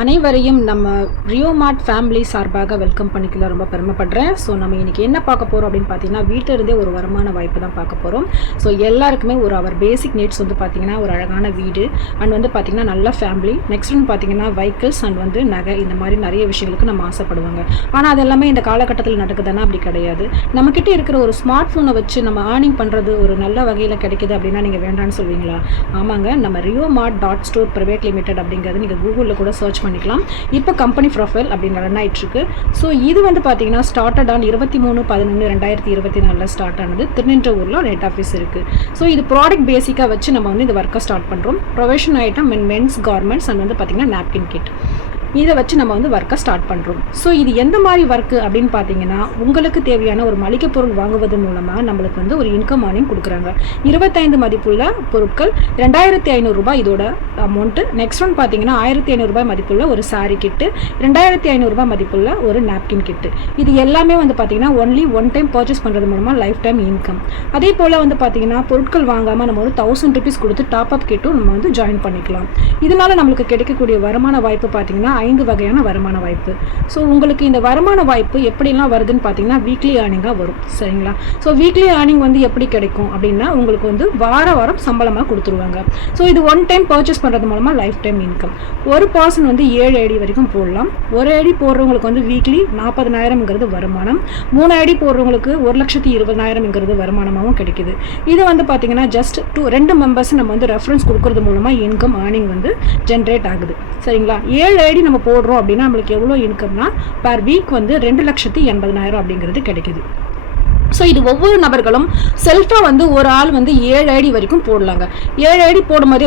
அனைவரையும் நம்ம ரியோமார்ட் ஃபேமிலி சார்பாக வெல்கம் பண்ணிக்கல ரொம்ப பெருமைப்படுறேன். ஸோ நம்ம இன்றைக்கி என்ன பார்க்க போகிறோம் அப்படின்னு பார்த்தீங்கன்னா, வீட்டிலிருந்தே ஒரு வருமான வாய்ப்பு தான் பார்க்க போகிறோம். ஸோ எல்லாருக்குமே அவர் பேசிக் நீட்ஸ் வந்து பார்த்திங்கன்னா ஒரு அழகான வீடு அண்ட் வந்து பார்த்திங்கன்னா நல்ல ஃபேமிலி, நெக்ஸ்ட் வந்து பார்த்திங்கன்னா வெஹிக்கிள்ஸ் அண்ட் வந்து நகை, இந்த மாதிரி நிறைய விஷயங்களுக்கு நம்ம ஆசைப்படுவாங்க. ஆனால் அது எல்லாமே இந்த காலகட்டத்தில் நடக்குதுன்னா அப்படி கிடையாது. நம்மக்கிட்ட இருக்கிற ஒரு ஸ்மார்ட் ஃபோனை வச்சு நம்ம ஏர்னிங் பண்ணுறது ஒரு நல்ல வகையில் கிடைக்குது அப்படின்னா நீங்கள் வேண்டான்னு சொல்வீங்களா? ஆமாங்க, நம்ம rio.mart.store Private Limited அப்படிங்கிறது நீங்கள் கூகுளில் கூட சர்ச் பண்ணிக்கலாம். இப்போ கம்பெனி ப்ரொஃபைல் அப்படின்னு ரன் ஆகிட்டு இருக்கு. ஸோ இது வந்து பார்த்தீங்கன்னா ஸ்டார்டட் ஆன் 23/11/2024 ஸ்டார்ட் ஆனது. திருநின்றவூரில் ஹெட் ஆஃபீஸ் இருக்குது. ஸோ இது ப்ராடக்ட் பேசிக்காக வச்சு நம்ம வந்து இந்த ஒர்க்கை ஸ்டார்ட் பண்ணுறோம். Profession item men's garments and வந்து பார்த்தீங்கன்னா நாப்கின் கிட், இதை வச்சு நம்ம வந்து ஒர்க்கை ஸ்டார்ட் பண்ணுறோம். ஸோ இது எந்த மாதிரி ஒர்க்கு அப்படின்னு பார்த்தீங்கன்னா, உங்களுக்கு தேவையான ஒரு மளிகை பொருள் வாங்குவது மூலமாக நம்மளுக்கு வந்து ஒரு இன்கம் ஏர்னிங் கொடுக்குறாங்க. 25 மதிப்புள்ள பொருட்கள் 2500 ரூபாய் இதோட அமௌண்ட்டு. நெக்ஸ்ட் ஒன் பார்த்தீங்கன்னா 1500 ரூபாய் மதிப்புள்ள ஒரு சாரீ கிட்டு, 2500 ரூபாய் மதிப்புள்ள ஒரு நாப்கின் கிட்டு. இது எல்லாமே வந்து பார்த்தீங்கன்னா ஒன்லி ஒன் டைம் பர்ச்சேஸ் பண்ணுறது மூலமாக லைஃப் டைம் இன்கம். அதே போல் வந்து பார்த்தீங்கன்னா பொருட்கள் வாங்காமல் நம்ம ஒரு 1000 rupees கொடுத்து டாப் அப் கிட்டும் நம்ம வந்து ஜாயின் பண்ணிக்கலாம். இதனால நம்மளுக்கு கிடைக்கக்கூடிய வருமான வாய்ப்பு பார்த்தீங்கன்னா 5 வகையான வருமான வாய்ப்பு. ஸோ உங்களுக்கு இந்த வருமான வாய்ப்பு எப்படிலாம் வருதுன்னு பார்த்தீங்கன்னா வீக்லி ஏர்னிங்காக வரும். சரிங்களா? ஸோ வீக்லி ஏர்னிங் வந்து எப்படி கிடைக்கும் அப்படின்னா, உங்களுக்கு வந்து வாரம் சம்பளமாக கொடுத்துருவாங்க. ஸோ இது ஒன் டைம் பர்ச்சேஸ் பண்ணுறது மூலமாக லைஃப் டைம் இன்கம். ஒரு பர்சன் வந்து 7 ஐடி வரைக்கும் போடலாம். ஒரு ஐடி போடுறவங்களுக்கு வந்து வீக்லி 40,000ங்கிறது வருமானம். 3 ஐடி போடுறவங்களுக்கு 1,20,000ங்கிறது வருமானமாகவும் கிடைக்குது. இது வந்து பார்த்தீங்கன்னா ஜஸ்ட் 2 மெம்பர்ஸ் நம்ம வந்து ரெஃபரன்ஸ் கொடுக்கறது மூலமாக இன்கம் ஏர்னிங் வந்து ஜென்ரேட் ஆகுது. சரிங்களா? 7 ஐடி நம்ம போடுறோம் அப்படின்னா நம்மளுக்கு எவ்வளோ இன்கம்னா பர் வீக் வந்து 2,80,000 அப்படிங்கிறது கிடைக்குது. ஸோ இது ஒவ்வொரு நபர்களும் செல்ஃபாக வந்து ஒரு ஆள் வந்து 7 ஐடி வரைக்கும் போடலாங்க. 7 ஐடி போடும்போதே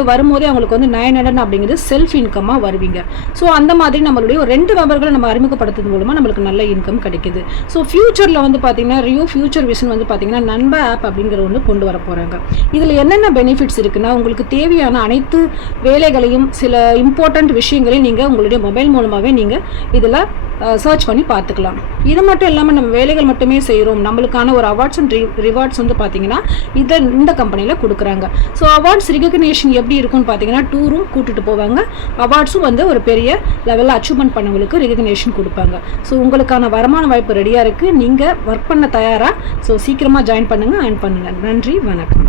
அவங்களுக்கு வந்து 900 அப்படிங்கிறது செல்ஃப் இன்கமாக வருவீங்க. ஸோ அந்த மாதிரி நம்மளுடைய ஒரு 2 மெம்பர்களை நம்ம அறிமுகப்படுத்துறது மூலமாக நம்மளுக்கு நல்ல இன்கம் கிடைக்குது. ஸோ ஃபியூச்சரில் வந்து பார்த்தீங்கன்னா ரியோ ஃபியூச்சர் விஷன் வந்து பார்த்தீங்கன்னா நண்பா ஆப் அப்படிங்கிற ஒன்று கொண்டு வர போகிறாங்க. இதில் என்னென்ன பெனிஃபிட்ஸ் இருக்குன்னா, உங்களுக்கு தேவையான அனைத்து வேலைகளையும் சில இம்பார்ட்டண்ட் விஷயங்களையும் நீங்கள் உங்களுடைய மொபைல் மூலமாகவே நீங்கள் இதில் சர்ச் பண்ணி பார்த்துக்கலாம். இது மட்டும் இல்லாமல் நம்ம வேலைகள் மட்டுமே செய்கிறோம், நம்மளுக்கான ஒரு அவார்ட்ஸ் அண்ட் ரிவார்ட்ஸ் வந்து பார்த்தீங்கன்னா இந்த கம்பெனியில் கொடுக்குறாங்க. ஸோ அவார்ட்ஸ் ரிகக்னேஷன் எப்படி இருக்கும்னு பார்த்தீங்கன்னா டூரும் கூட்டிகிட்டு போவாங்க. அவார்ட்ஸும் வந்து ஒரு பெரிய லெவலில் அச்சீவ்மெண்ட் பண்ணவங்களுக்கு ரிகக்னேஷன் கொடுப்பாங்க. ஸோ உங்களுக்கான வருமான வாய்ப்பு ரெடியாக இருக்குது. நீங்கள் ஒர்க் பண்ண தயாராக. ஸோ சீக்கிரமாக ஜாயின் பண்ணுங்கள், ஏர்ன் பண்ணுங்கள். நன்றி, வணக்கம்.